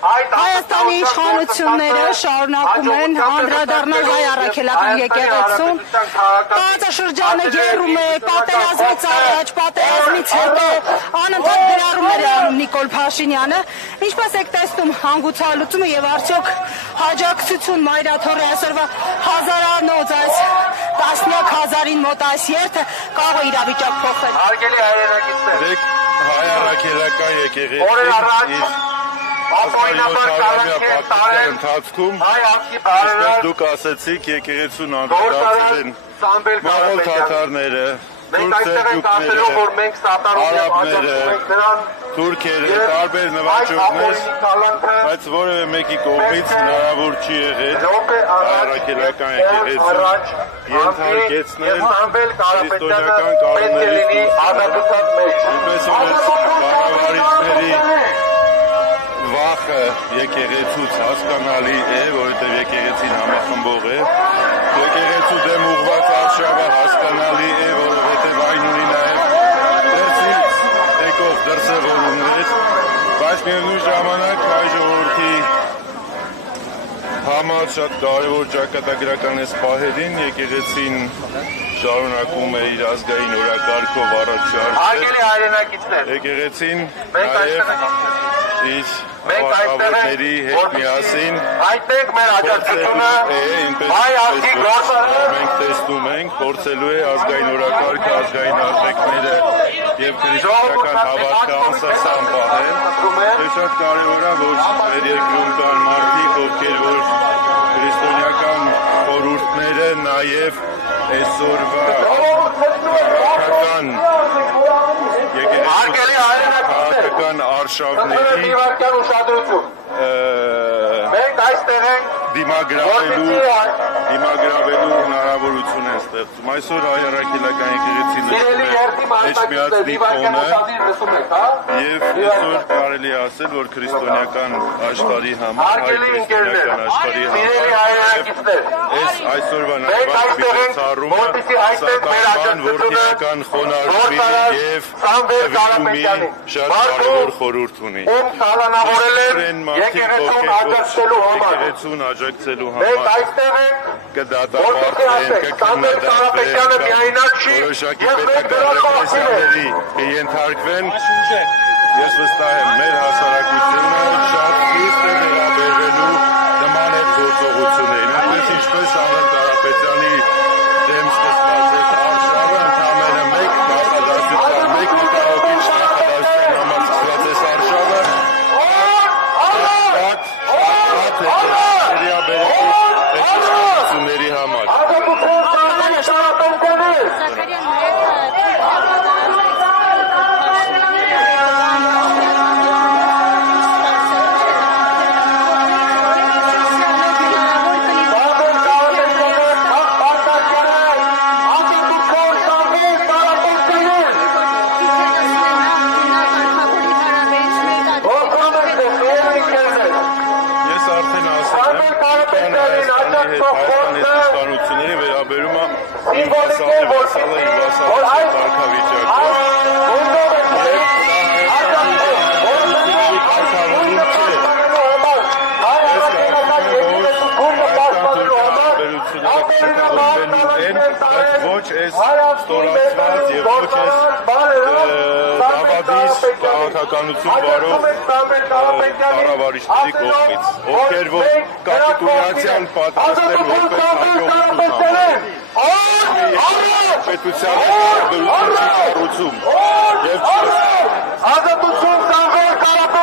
Հայաստանի իշխանությունները շարունակում են անդրադառնալ հայ առաքելական եկեղեցուն, տարածաշրջանը եռում է, պատերազմից առաջ, պատերազմից հետո անընդհատ գրառումներ է անում Նիկոլ Փաշինյանը, ինչպես եք տեսնում հանգուցալուծումը եւ արդյոք հաջակցություն Մայրաթորի այսօրվա հազարանոց այս 13,000-ին մոտ այս երթը կարող է իրավիճակ փոխել։ Հարգելի հայրենակիցներ, հայ առաքելական եկեղեցին ընթացքում ինչպես դուք ասեցիք եկեղեցուն անդրադարձել են մաղոլ թաթարները, թուրք սերբյուկները, արաբները, թուրքերը, տարբեր նվաճողներ, բայց որևէ մեկի կողմից հնարավոր չի եղել առաքելական եկեղեցին ենթարկեցնել քրիստոնեական կանոնների ինչպես կառավարիչների վախը եկեղեցուց հասկանալի է, որովհետև եկեղեցին համախմբող է, եկեղեցու դեմ ուղղված արշավը հասկանալի է, որովհետև այն ունի նաև դրսից եկող դրսևորումներ, բայց միևնույն ժամանակ հայ ժողովրդի համար շատ կարևոր ճակատագրական այս պահերին եկեղեցին շարունակում է իր ազգային օրակարգով առաջ շարժել։ Եկեղեցին նաև իր ապահովների հետ միասին մենք տեսնում ենք, փորձելու է ազգային օրակարգը, ազգային արժեքները և քրիստոնեական հավատքը անսասան պահել։ Դե շատ կարևոր է, որ մեր երկրում կան մարդիկ, ովքեր որ քրիստոնեական խորհուրդները նաև այսօրվա քաղաքական արշավների դիմագրավելու հնարավորություն են ստեղծում։ Այսօր հայ առաքելական եկեղեցին էջմիածնի քոնը և այսօր կարելի է ասել, որ քրիստոնեական աշխարհի համար, հայ քրիստոնեական աշխարհի համար այս այսօրվա նշված միջոցառումը սակայն որդինական խոնարհումի և վիճումի շատ կարևոր խորհուրդ ունի։ Եկեղեցուն աջակցելու համար կդատապարտվեն, կքննադատվեն, որոշակի պետական ռեպրեսիաների կենթարկվեն։ Ես վստահ եմ, մեր հասարակությունը շատ խիստ է վերաբերվելու նման այդ գործողություններին, այնպես ինչպես Սամվել Կարապետյանի դեմ սկսված այդ արշավը ընդամենը մեկ նախադասության, մեկ մտահոգիչ նախադասության համար սկսված այս արշավը հետաքրքրությունների համար։ Ոչ այս ստորացված և ոչ այս դավադիս քաղաքականություն վարող կառավարիչների կողմից, ովքեր որ կապիտուլյացիան պատրաստել որպես հաջողություն համար, պետության